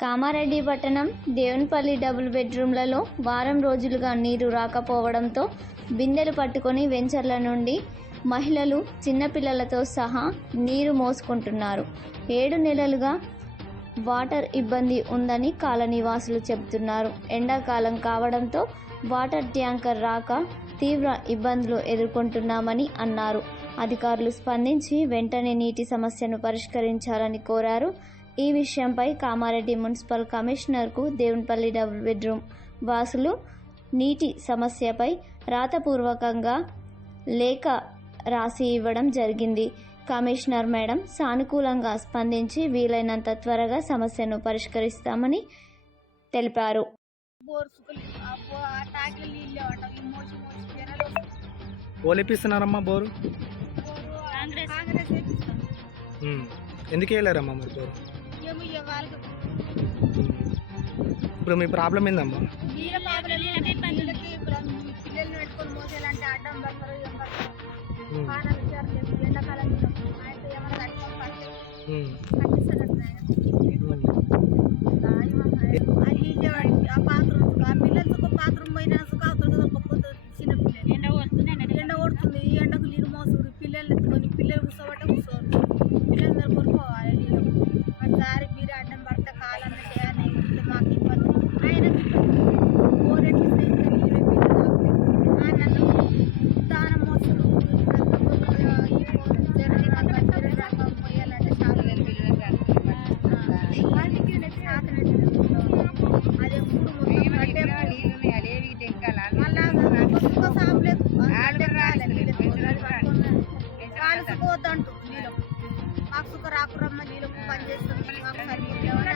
కామారెడ్డి పట్టణం దేవునిపల్లి డబుల్ బెడ్రూమ్లలో వారం రోజులుగా నీరు రాకపోవడంతో బిందెలు పట్టుకొని వెంచర్ల నుండి మహిళలు చిన్నపిల్లలతో సహా నీరు మోసుకుంటున్నారు. ఏడు నెలలుగా వాటర్ ఇబ్బంది ఉందని కాలనీవాసులు చెబుతున్నారు. ఎండాకాలం కావడంతో వాటర్ ట్యాంకర్ రాక తీవ్ర ఇబ్బందులు ఎదుర్కొంటున్నామని అన్నారు. అధికారులు స్పందించి వెంటనే నీటి సమస్యను పరిష్కరించాలని కోరారు. ఈ విషయంపై కామారెడ్డి మున్సిపల్ కమిషనర్కు దేవునిపల్లి డబుల్ బెడ్రూమ్ వాసులు నీటి సమస్యపై రాతపూర్వకంగా లేఖ రాసి ఇవ్వడం జరిగింది. కమిషనర్ మేడం సానుకూలంగా స్పందించి వీలైనంత త్వరగా సమస్యను పరిష్కరిస్తామని తెలిపారు. ఓలేపిస్తున్నారమ్మా బోరు. ఎందుకు వేయలేరమ్మా మరి బోరు? ఇప్పుడు మీ ప్రాబ్లం ఏందమ్మా? పిల్లలకి ఇప్పుడు పిల్లల్ని పెట్టుకొని పడతారు ఏం పడతారు. ఎండాకాలం ఏమైనా కట్టుకొని. కట్టిస్తాడు ఆయన. కలిసిపోద్దంటూ నీళ్ళకు. మాకు సుఖ రాకురమ్మ నీళ్ళకు పనిచేస్తుంది. మాకు సరిపోతుంది.